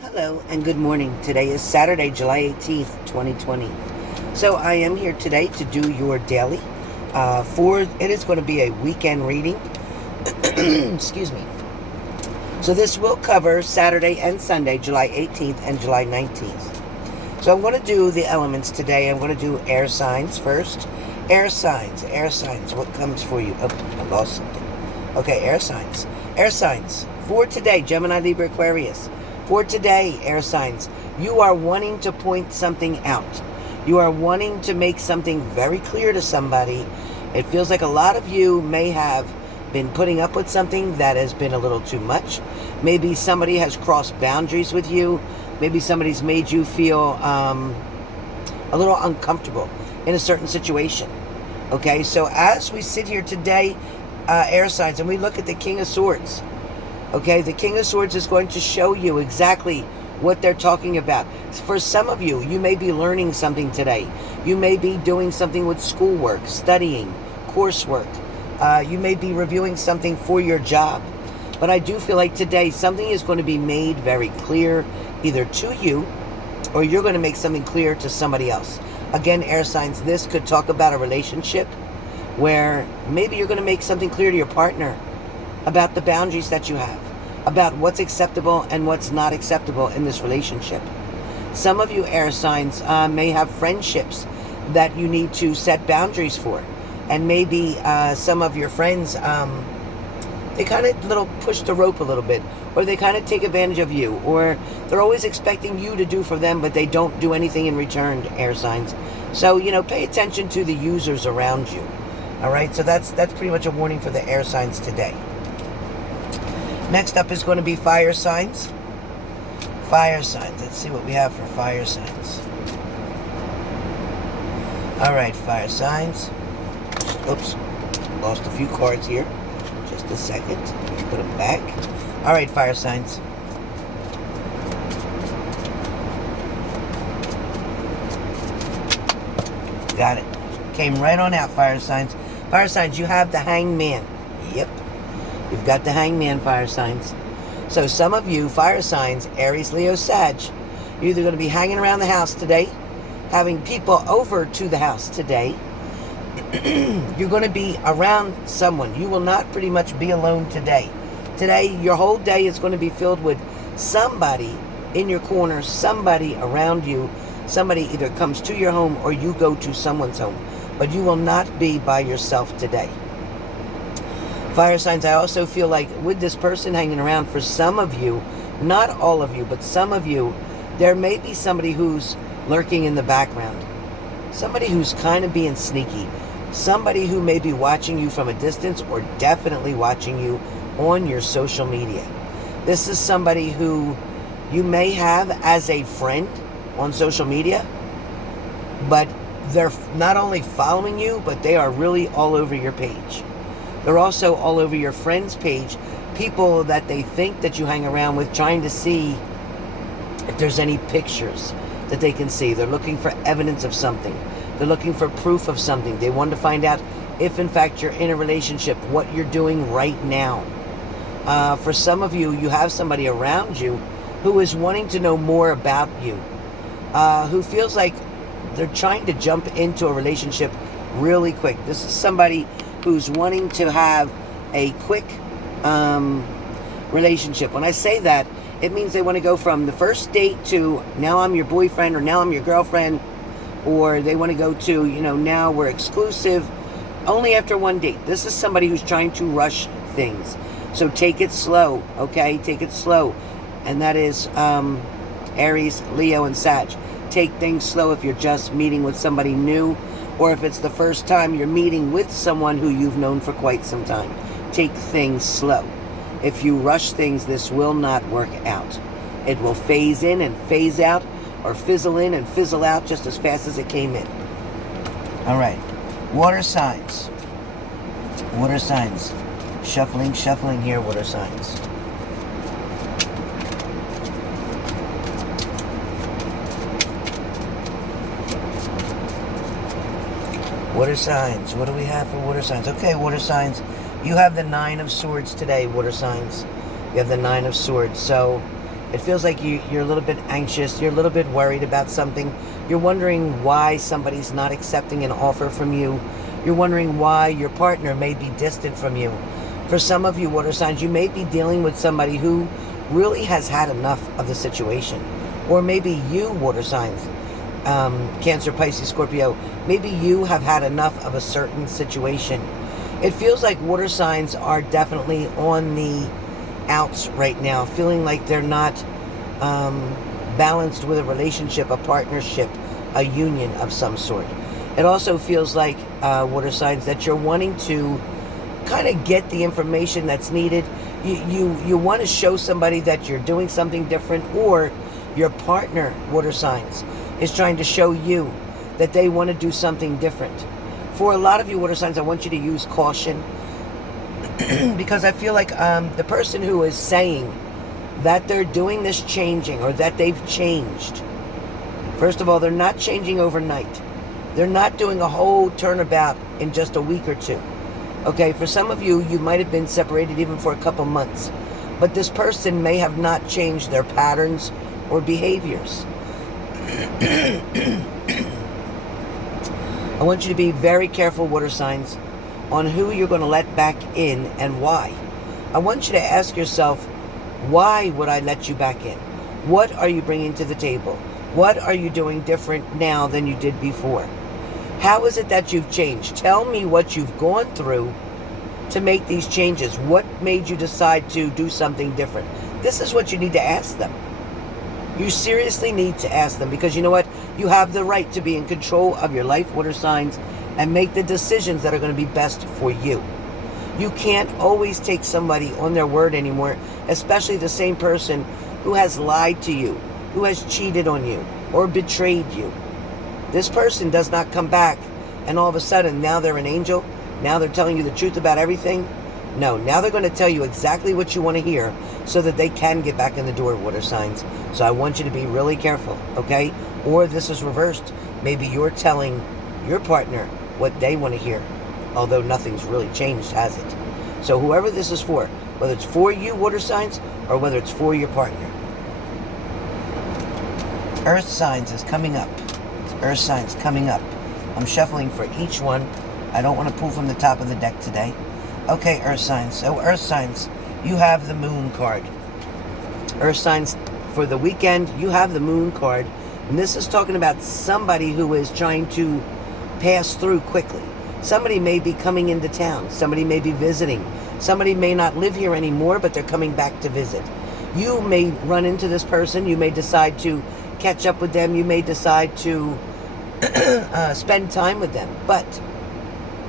Hello and good morning. Today is Saturday, July 18th, 2020. So I am here today to do your daily. It is going to be a weekend reading. Excuse me. So this will cover Saturday and Sunday, July 18th and July 19th. So I'm going to do the elements today. I'm going to do air signs first. Air signs. What comes for you? Oh, I lost something. Okay, air signs. Air signs. For today, Gemini, Libra, Aquarius. For today, air signs, you are wanting to point something out. You are wanting to make something very clear to somebody. It feels like a lot of you may have been putting up with something that has been a little too much. Maybe somebody has crossed boundaries with you. Maybe somebody's made you feel a little uncomfortable in a certain situation. Okay, so as we sit here today, air signs, and we look at the King of Swords. Okay, the King of Swords is going to show you exactly what they're talking about. For some of you, you may be learning something today. You may be doing something with schoolwork, studying, coursework. You may be reviewing something for your job. But I do feel like today something is going to be made very clear, either to you or you're going to make something clear to somebody else. Again, air signs, this could talk about a relationship where maybe you're going to make something clear to your partner about the boundaries that you have, about what's acceptable and what's not acceptable in this relationship. Some of you air signs may have friendships that you need to set boundaries for. And maybe some of your friends, they kind of push the rope a little bit, or they kind of take advantage of you, or they're always expecting you to do for them, but they don't do anything in return, air signs. So, pay attention to the users around you. All right, so that's pretty much a warning for the air signs today. Next up is going to be fire signs. Fire signs. Let's see what we have for fire signs. All right, fire signs. Oops, lost a few cards here. Just a second. Let's put them back. All right, fire signs. Got it. Came right on out, fire signs. Fire signs, you have the Hangman. Yep. You've got the Hangman, fire signs. So some of you, fire signs, Aries, Leo, Sag, you're either going to be hanging around the house today, having people over to the house today. You're going to be around someone. You will not pretty much be alone today. Today, your whole day is going to be filled with somebody in your corner, somebody around you. Somebody either comes to your home or you go to someone's home. But you will not be by yourself today. Fire signs, I also feel like with this person hanging around, for some of you, not all of you, but some of you, there may be somebody who's lurking in the background. Somebody who's kind of being sneaky. Somebody who may be watching you from a distance or definitely watching you on your social media. This is somebody who you may have as a friend on social media, but they're not only following you, but they are really all over your page. They're also all over your friends' page, people that they think that you hang around with, trying to see if there's any pictures that they can see. They're looking for evidence of something. They're looking for proof of something. They want to find out if, in fact, you're in a relationship, what you're doing right now. For some of you, you have somebody around you who is wanting to know more about you, who feels like they're trying to jump into a relationship really quick. This is somebody who's wanting to have a quick relationship. When I say that, it means they want to go from the first date to now I'm your boyfriend or now I'm your girlfriend, or they want to go to, now we're exclusive only after one date. This is somebody who's trying to rush things. So take it slow, okay? Take it slow. And that is Aries, Leo, and Sag. Take things slow if you're just meeting with somebody new, or if it's the first time you're meeting with someone who you've known for quite some time. Take things slow. If you rush things, this will not work out. It will phase in and phase out, or fizzle in and fizzle out just as fast as it came in. All right. Water signs. Water signs. Shuffling here, water signs. Water signs. What do we have for water signs? Okay, water signs. You have the 9 of Swords today, water signs. You have the 9 of Swords. So It feels like you're a little bit anxious. You're a little bit worried about something. You're wondering why somebody's not accepting an offer from you. You're wondering why your partner may be distant from you. For some of you water signs, you may be dealing with somebody who really has had enough of the situation. Or maybe you, water signs, Cancer, Pisces, Scorpio, maybe you have had enough of a certain situation. It feels like water signs are definitely on the outs right now, feeling like they're not balanced with a relationship, a partnership, a union of some sort. It also feels like, water signs, that you're wanting to kind of get the information that's needed. You want to show somebody that you're doing something different, or your partner, water signs, is trying to show you that they want to do something different. For a lot of you water signs, I want you to use caution because I feel like the person who is saying that they're doing this changing, or that they've changed, first of all, they're not changing overnight. They're not doing a whole turnabout in just a week or two. Okay, for some of you, you might have been separated even for a couple months, but this person may have not changed their patterns or behaviors. I want you to be very careful, water signs, on who you're going to let back in and why. I want you to ask yourself, why would I let you back in? What are you bringing to the table? What are you doing different now than you did before? How is it that you've changed? Tell me what you've gone through to make these changes. What made you decide to do something different? This is what you need to ask them. You seriously need to ask them, because you know what? You have the right to be in control of your life, water signs, and make the decisions that are going to be best for you. You can't always take somebody on their word anymore, especially the same person who has lied to you, who has cheated on you, or betrayed you. This person does not come back and all of a sudden now they're an angel. Now they're telling you the truth about everything. No, now they're going to tell you exactly what you want to hear so that they can get back in the door, water signs. So I want you to be really careful, okay? Or this is reversed. Maybe you're telling your partner what they want to hear, although nothing's really changed, has it? So whoever this is for, whether it's for you, water signs, or whether it's for your partner. Earth signs is coming up. Earth signs coming up. I'm shuffling for each one. I don't want to pull from the top of the deck today. Okay, Earth signs. So Earth signs, you have the Moon card. Earth signs, for the weekend, you have the Moon card. And this is talking about somebody who is trying to pass through quickly. Somebody may be coming into town. Somebody may be visiting. Somebody may not live here anymore, but they're coming back to visit. You may run into this person. You may decide to catch up with them. You may decide to spend time with them. But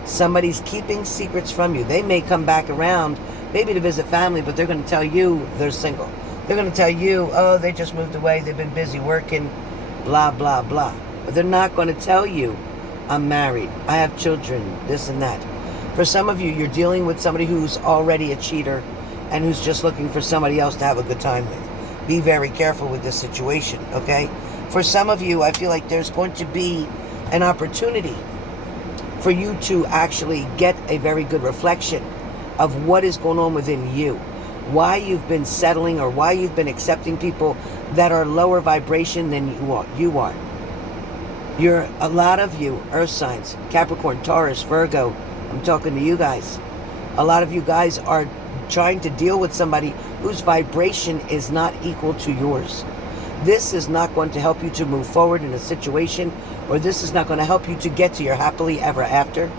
somebody's keeping secrets from you. They may come back around, maybe to visit family, but they're going to tell you they're single. They're going to tell you, oh, they just moved away. They've been busy working, blah, blah, blah. But they're not going to tell you, I'm married, I have children, this and that. For some of you, you're dealing with somebody who's already a cheater and who's just looking for somebody else to have a good time with. Be very careful with this situation, okay? For some of you, I feel like there's going to be an opportunity for you to actually get a very good reflection of what is going on within you. Why you've been settling, or why you've been accepting people that are lower vibration than you are. You're, a lot of you, Earth signs, Capricorn, Taurus, Virgo, I'm talking to you guys. A lot of you guys are trying to deal with somebody whose vibration is not equal to yours. This is not going to help you to move forward in a situation, or this is not going to help you to get to your happily ever after.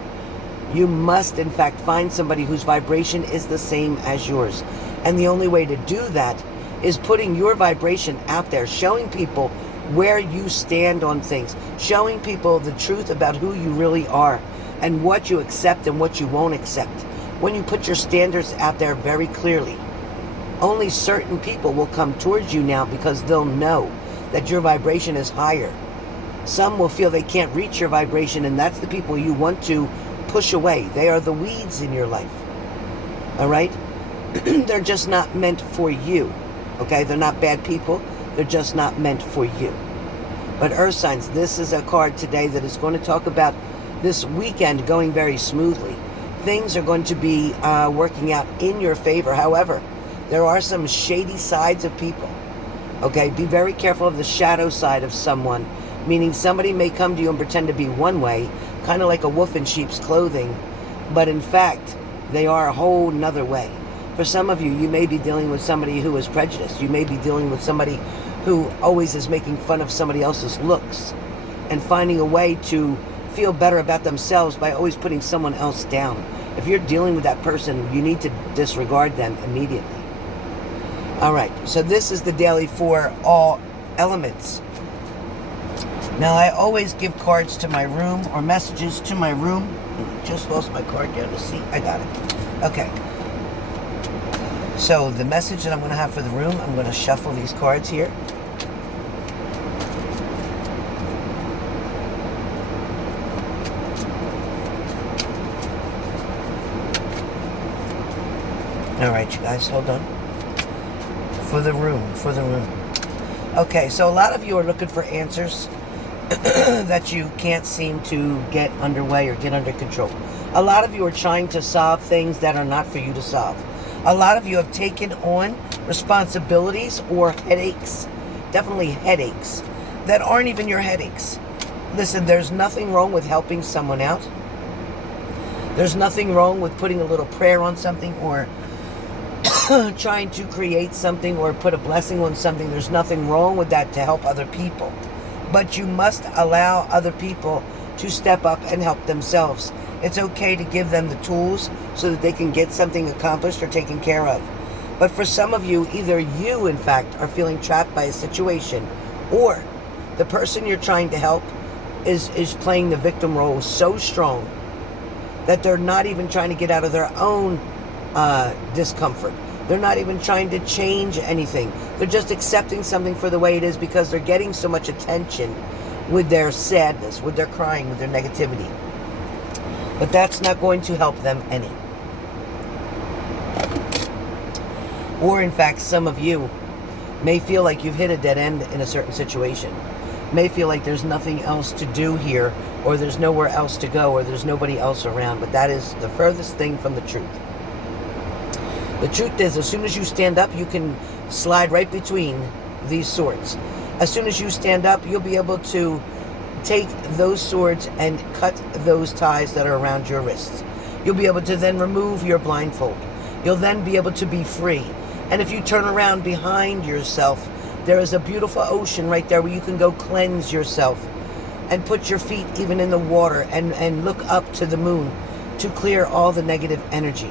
You must, in fact, find somebody whose vibration is the same as yours. And the only way to do that is putting your vibration out there, showing people where you stand on things, showing people the truth about who you really are and what you accept and what you won't accept. When you put your standards out there very clearly, only certain people will come towards you now because they'll know that your vibration is higher. Some will feel they can't reach your vibration, and that's the people you want to push away. They are the weeds in your life. All right? They're just not meant for you. Okay? They're not bad people. They're just not meant for you. But Earth signs, this is a card today that is going to talk about this weekend going very smoothly. Things are going to be working out in your favor. However, there are some shady sides of people. Okay, be very careful of the shadow side of someone, meaning somebody may come to you and pretend to be one way, kind of like a wolf in sheep's clothing, but in fact, they are a whole nother way. For some of you, you may be dealing with somebody who is prejudiced. You may be dealing with somebody who always is making fun of somebody else's looks and finding a way to feel better about themselves by always putting someone else down. If you're dealing with that person, you need to disregard them immediately. All right, so this is the daily for all elements. Now, I always give cards to my room or messages to my room. Just lost my card down the seat. I got it. Okay. So the message that I'm going to have for the room, I'm going to shuffle these cards here. All right, you guys, hold on. For the room. Okay, so a lot of you are looking for answers that you can't seem to get underway or get under control. A lot of you are trying to solve things that are not for you to solve. A lot of you have taken on responsibilities or headaches, definitely headaches, that aren't even your headaches. Listen, there's nothing wrong with helping someone out. There's nothing wrong with putting a little prayer on something or trying to create something or put a blessing on something. There's nothing wrong with that to help other people. But you must allow other people to step up and help themselves. It's okay to give them the tools so that they can get something accomplished or taken care of. But for some of you, either you, in fact, are feeling trapped by a situation, or the person you're trying to help is playing the victim role so strong that they're not even trying to get out of their own discomfort. They're not even trying to change anything. They're just accepting something for the way it is because they're getting so much attention with their sadness, with their crying, with their negativity. But that's not going to help them any. Or in fact, some of you may feel like you've hit a dead end in a certain situation. May feel like there's nothing else to do here, or there's nowhere else to go, or there's nobody else around. But that is the furthest thing from the truth. The truth is, as soon as you stand up, you can slide right between these swords. As soon as you stand up, you'll be able to take those swords and cut those ties that are around your wrists. You'll be able to then remove your blindfold. You'll then be able to be free. And if you turn around behind yourself, there is a beautiful ocean right there where you can go cleanse yourself and put your feet even in the water and look up to the moon to clear all the negative energy.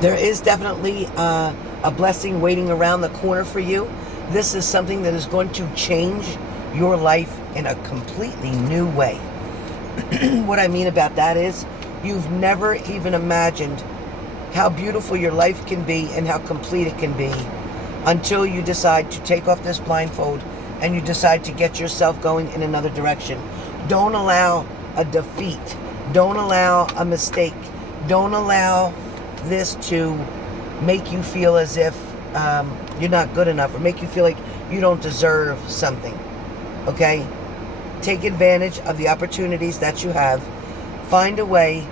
There is definitely a blessing waiting around the corner for you. This is something that is going to change your life in a completely new way. What I mean about that is you've never even imagined how beautiful your life can be and how complete it can be until you decide to take off this blindfold and you decide to get yourself going in another direction. Don't allow a defeat. Don't allow a mistake. Don't allow this to make you feel as if you're not good enough or make you feel like you don't deserve something. Okay? Take advantage of the opportunities that you have. Find a way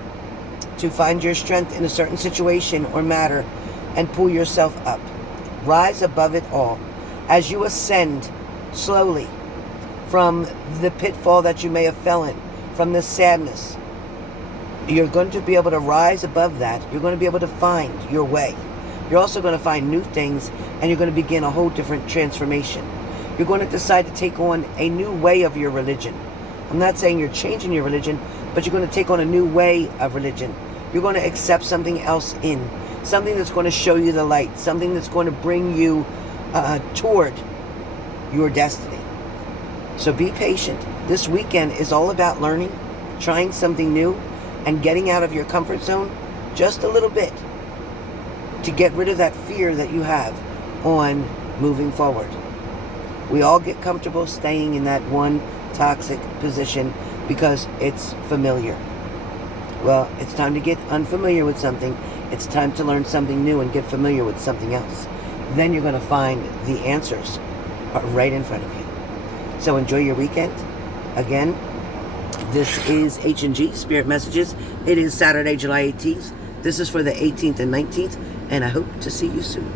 to find your strength in a certain situation or matter and pull yourself up. Rise above it all. As you ascend slowly from the pitfall that you may have fell in, from the sadness, you're going to be able to rise above that. You're going to be able to find your way. You're also going to find new things, and you're going to begin a whole different transformation. You're going to decide to take on a new way of your religion. I'm not saying you're changing your religion, but you're going to take on a new way of religion. You're going to accept something else in, something that's going to show you the light, something that's going to bring you toward your destiny. So be patient. This weekend is all about learning, trying something new, and getting out of your comfort zone just a little bit to get rid of that fear that you have on moving forward. We all get comfortable staying in that one toxic position because it's familiar. Well, it's time to get unfamiliar with something. It's time to learn something new and get familiar with something else. Then you're going to find the answers are right in front of you. So enjoy your weekend. Again, this is H&G Spirit Messages. It is Saturday, July 18th. This is for the 18th and 19th, and I hope to see you soon.